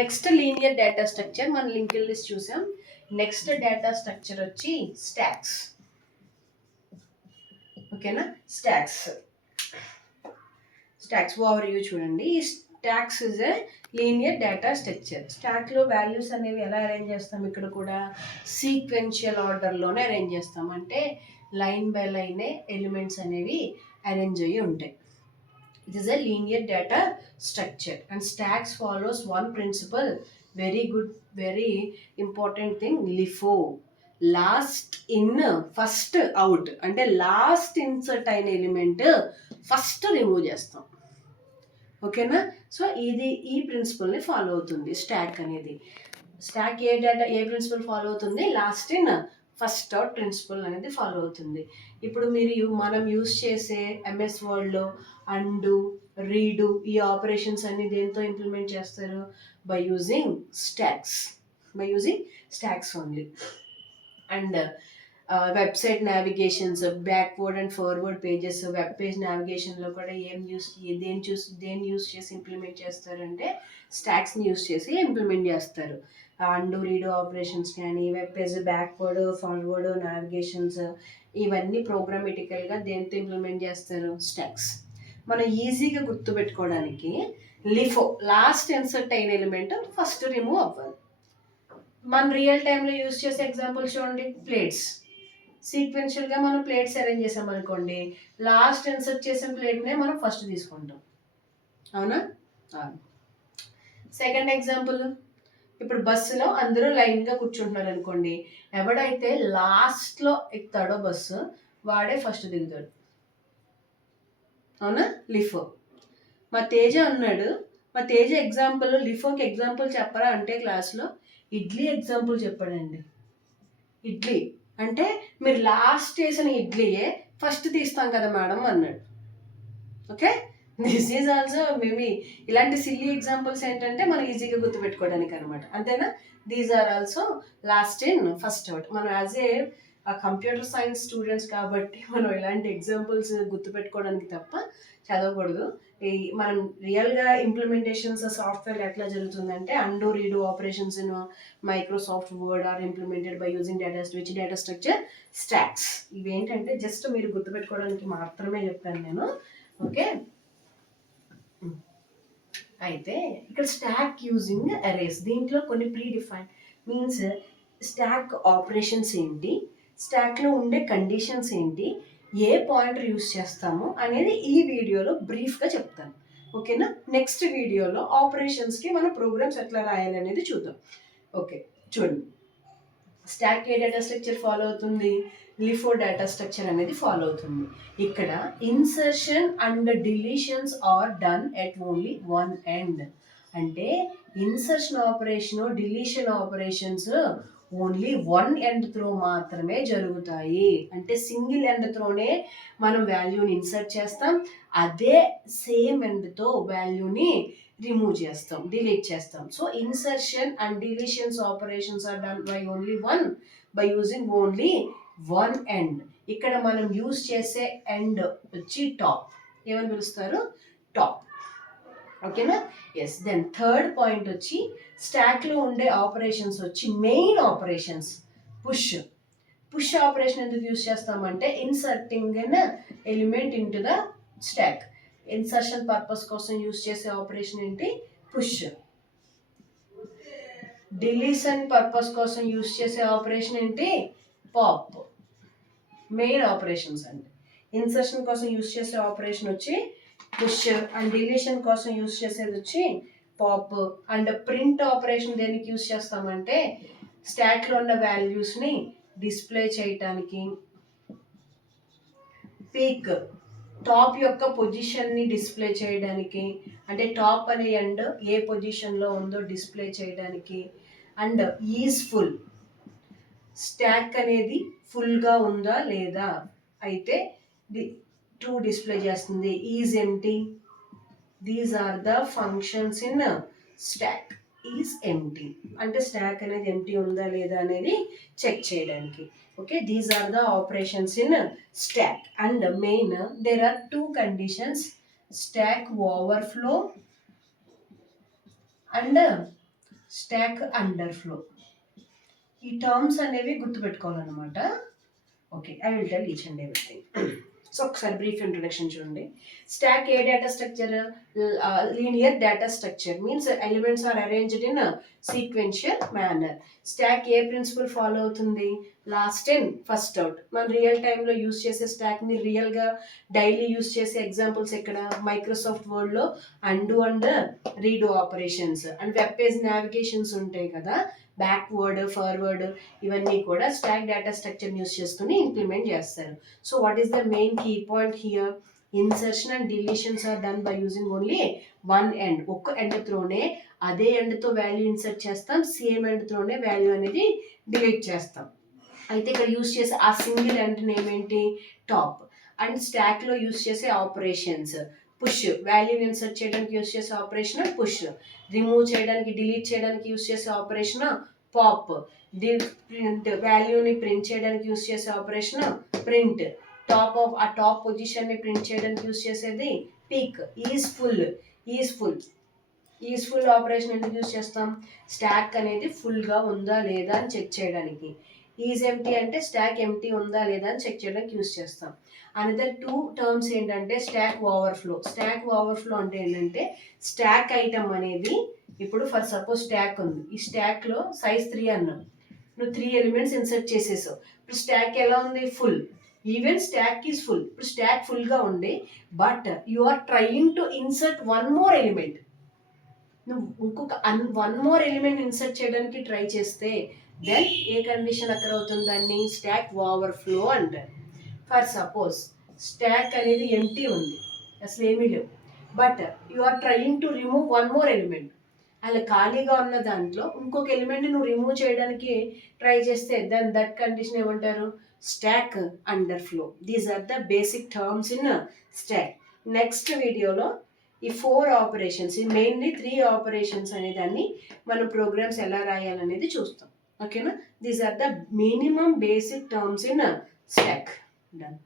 Next linear data structure మన linked list చూసాం. Next data structure వచ్చి స్టాక్స్. ఓకేనా, స్టాక్స్ ఓవర్ వ్యూ చూడండి. ఈ stocks is a linear data structure. స్టాక్లో వాల్యూస్ అనేవి ఎలా అరేంజ్ చేస్తాం, ఇక్కడ కూడా సీక్వెన్షియల్ ఆర్డర్లోనే అరేంజ్ చేస్తాం. అంటే లైన్ బై లైనే ఎలిమెంట్స్ అనేవి అరేంజ్ అయ్యి ఉంటాయి. It is a linear data structure and stacks follows one principle. Very good, very important thing. LIFO, last in first out. అంటే లాస్ట్ ఇన్సర్ట్ అయిన ఎలిమెంట్ ఫస్ట్ రిమూవ్ చేస్తాం. ఓకేనా, so ఇది ఈ ప్రిన్సిపల్ని ఫాలో అవుతుంది స్టాక్ అనేది. స్టాక్ ఏ ప్రిన్సిపల్ ఫాలో అవుతుంది, last in first out principle అనేది ఫాలో అవుతుంది. ఇప్పుడు మనం యూస్ చేసే ఎంఎస్ వర్డ్లో అండు, రీడు, ఈ ఆపరేషన్స్ అన్ని దేంతో ఇంప్లిమెంట్ చేస్తారు, by using stacks only. And website navigations, backward and forward pages, web page నావిగేషన్లో కూడా దేన్ని యూస్ చేసి ఇంప్లిమెంట్ చేస్తారంటే స్టాక్స్ని యూస్ చేసి ఇంప్లిమెంట్ చేస్తారు. అండు, రీడు ఆపరేషన్స్ కానీ, web page backward forward navigations, ఇవన్నీ ప్రోగ్రామేటికల్గా దేంతో ఇంప్లిమెంట్ చేస్తారు, స్టాక్స్. మనం ఈజీగా గుర్తుపెట్టుకోవడానికి లిఫో, లాస్ట్ ఇన్సర్ట్ అయిన ఎలిమెంట్ ఫస్ట్ రిమూవ్ అవ్వాలి. మనం రియల్ టైంలో యూస్ చేసే ఎగ్జాంపుల్ చూడండి, ప్లేట్స్. సీక్వెన్షియల్గా మనం ప్లేట్స్ అరేంజ్ చేసాం అనుకోండి, లాస్ట్ ఇన్సర్ట్ చేసిన ప్లేట్నే మనం ఫస్ట్ తీసుకుంటాం. అవునా? సెకండ్ ఎగ్జాంపుల్, ఇప్పుడు బస్సులో అందరూ లైన్గా కూర్చుంటున్నారు అనుకోండి, ఎవడైతే లాస్ట్లో ఎక్కుతాడో బస్సు వాడే ఫస్ట్ దిగుతాడు. అవునా? లిఫో. మా తేజ అన్నాడు, మా తేజ ఎగ్జాంపుల్, లిఫోకి ఎగ్జాంపుల్ చెప్పరా అంటే క్లాస్లో ఇడ్లీ ఎగ్జాంపుల్ చెప్పాడండి. ఇడ్లీ అంటే మీరు లాస్ట్ చేసిన ఇడ్లీయే ఫస్ట్ తీస్తాం కదా మేడం అన్నాడు. Okay, this is also maybe ఇలాంటి సిల్లీ ఎగ్జాంపుల్స్ ఏంటంటే మనం ఈజీగా గుర్తుపెట్టుకోవడానికి అనమాట. అంతేనా? These are also last in first out. మనం as a computer science students కాబట్టి మనం ఇలాంటి ఎగ్జాంపుల్స్ గుర్తుపెట్టుకోవడానికి తప్ప చదవకూడదు. మనం రియల్గా ఇంప్లిమెంటేషన్స్ సాఫ్ట్వేర్ ఎట్లా జరుగుతుందంటే and, read operations in Microsoft Word are implemented by using data structure stacks. ఇవేంటంటే జస్ట్ మీరు గుర్తుపెట్టుకోవడానికి మాత్రమే చెప్పాను నేను. ఓకే, అయితే ఇక్కడ స్టాక్ యూజింగ్ అరేస్, దీంట్లో కొన్ని pre define means stock operations ఏంటి, స్టాక్లో ఉండే కండిషన్స్ ఏంటి, ఏ పాయింటర్ యూస్ చేస్తాము అనేది ఈ వీడియోలో బ్రీఫ్గా చెప్తాను. ఓకేనా, నెక్స్ట్ వీడియోలో ఆపరేషన్స్కి మన ప్రోగ్రామ్స్ ఎట్లా రాయాలి అనేది చూద్దాం. ఓకే, చూడండి, స్టాక్ ఏ డేటా స్ట్రక్చర్ ఫాలో అవుతుంది, లిఫో డేటా స్ట్రక్చర్ అనేది ఫాలో అవుతుంది. ఇక్కడ insertion and deletions are done at only one end. అంటే insertion operation, deletion operations only one end through మాత్రమే జరుగుతాయి. అంటే సింగిల్ ఎండ్ త్రోనే మనం వాల్యూని ఇన్సర్ట్ చేస్తాం, అదే సేమ్ ఎండ్తో వాల్యూని రిమూవ్ చేస్తాం, డిలీట్ చేస్తాం. So insertion and deletions operations are done by only by using only one end. ఇక్కడ మనం యూజ్ చేసే ఎండ్ వచ్చి టాప్. ఏమని పిలుస్తారు? టాప్. ఓకేనా? ఎస్. దెన్ థర్డ్ పాయింట్ వచ్చి స్టాక్లో ఉండే ఆపరేషన్స్ వచ్చి మెయిన్ ఆపరేషన్స్. పుష్ ఆపరేషన్ ఎందుకు యూజ్ చేస్తామంటే inserting an element in to the stock. Insertion purpose కోసం యూజ్ చేసే ఆపరేషన్ ఏంటి? పుష్. డిలీషన్ పర్పస్ కోసం యూజ్ చేసే ఆపరేషన్ ఏంటి? పాప్. మెయిన్ ఆపరేషన్స్ అండి. ఇన్సర్షన్ కోసం యూజ్ చేసే ఆపరేషన్ వచ్చి పుష్ అండ్ డిలీషన్ కోసం యూజ్ చేసేది వచ్చి పాప్. అండ్ ప్రింట్ ఆపరేషన్ దేనికి యూజ్ చేస్తామంటే స్టాక్లో ఉన్న వాల్యూస్ని డిస్ప్లే చేయటానికి, పీక్ టాప్ యొక్క పొజిషన్ని డిస్ప్లే చేయడానికి, అంటే టాప్ అనే ఎండ్ ఏ పొజిషన్లో ఉందో డిస్ప్లే చేయడానికి. అండ్ ఈజ్ ఫుల్, స్టాక్ అనేది ఫుల్గా ఉందా లేదా అయితే ట్రూ డిస్ప్లే చేస్తుంది. Is empty, these are the functions in stack. Is empty అంటే స్టాక్ అనేది ఎంటీ ఉందా లేదా అనేది చెక్ చేయడానికి. Okay, these are the operations in stack. And main there are two conditions, stack overflow and stack underflow. ఈ terms అనేవి గుర్తుపెట్టుకోవాలన్నమాట. Okay, I will tell each and everything. So ఒకసారి బ్రీఫ్ ఇంట్రొడక్షన్ చూడండి. Stack ఏ data structure? Linear data structure means elements are arranged in sequential manner. Stack ఏ principle follow అవుతుంది? Last in first out. మనం real టైంలో use చేసే స్టాక్ని రియల్గా డైలీ యూస్ చేసే ఎగ్జాంపుల్స్ ఎక్కడ? మైక్రోసాఫ్ట్ వర్డ్లో undo and redo operations and web page navigations ఉంటాయి కదా, బ్యాక్వర్డ్ ఫార్వర్డ్, ఇవన్నీ కూడా స్టాక్ డేటా స్ట్రక్చర్ యూస్ చేసుకుని ఇంప్లిమెంట్ చేస్తారు. So what is the main key point here? Insertion and deletions are done by using only one end. ఒక్క end త్రోనే అదే ఎండ్తో value insert చేస్తాం, సేమ్ ఎండ్ త్రోనే వాల్యూ అనేది delete చేస్తాం. అయితే ఇక్కడ యూస్ చేసే ఆ సింగిల్ ఎండ్ నేమ్ ఏంటి? టాప్. అండ్ స్టాక్లో యూస్ చేసే ఆపరేషన్స్ పుష్, వాల్యూని ఇన్సర్ట్ చేయడానికి యూస్ చేసే ఆపరేషన్ పుష్, రిమూవ్ చేయడానికి డిలీట్ చేయడానికి యూస్ చేసే ఆపరేషన్ పాప్, ప్రింట్ వాల్యూని ప్రింట్ చేయడానికి యూస్ చేసే ఆపరేషన్ ప్రింట్, టాప్ ఆఫ్ ఆ టాప్ పొజిషన్ని ప్రింట్ చేయడానికి యూస్ చేసేది పీక్, ఈజ్ఫుల్ ఆపరేషన్ ఎందుకు యూస్ చేస్తాం? స్టాక్ అనేది ఫుల్గా ఉందా లేదా అని చెక్ చేయడానికి. ఈజ్ ఎంటీ అంటే స్టాక్ ఎంటీ ఉందా లేదా అని చెక్ చేయడానికి యూస్ చేస్తాం. అనదర్ టూ టర్మ్స్ ఏంటంటే స్టాక్ ఓవర్ఫ్లో. స్టాక్ ఓవర్ఫ్లో అంటే ఏంటంటే స్టాక్ ఐటమ్ అనేది ఇప్పుడు ఫర్ సపోజ్ స్టాక్ ఉంది, ఈ స్టాక్లో సైజ్ 3 అన్నాం, నువ్వు 3 ఎలిమెంట్స్ ఇన్సర్ట్ చేసేసావు. ఇప్పుడు స్టాక్ ఎలా ఉంది? Full. Even stack is full. ఇప్పుడు స్టాక్ ఫుల్గా ఉంది, but you are trying to insert one more element. నువ్వు ఇంకొక వన్ మోర్ ఎలిమెంట్ ఇన్సర్ట్ చేయడానికి ట్రై చేస్తే దెన్ ఏ కండిషన్ అక్కడ అవుతుంది? దాన్ని స్టాక్ ఓవర్ఫ్లో అంటారు. ఫర్ సపోజ్ స్టాక్ అనేది ఎంటీ ఉంది, అసలు ఏమీ లేవు, but you are trying to remove one more element. అలా ఖాళీగా ఉన్న దాంట్లో ఇంకొక ఎలిమెంట్ని నువ్వు రిమూవ్ చేయడానికి ట్రై చేస్తే దెన్ దట్ కండిషన్ ఏమంటారు? Stack underflow. These are the basic terms in stack. Next వీడియోలో ఈ 4 ఆపరేషన్స్, ఈ మెయిన్లీ 3 ఆపరేషన్స్ అనే దాన్ని మనం ప్రోగ్రామ్స్ ఎలా రాయాలనేది చూస్తాం. ఓకేనా? These are the minimum basic terms in stack. Done.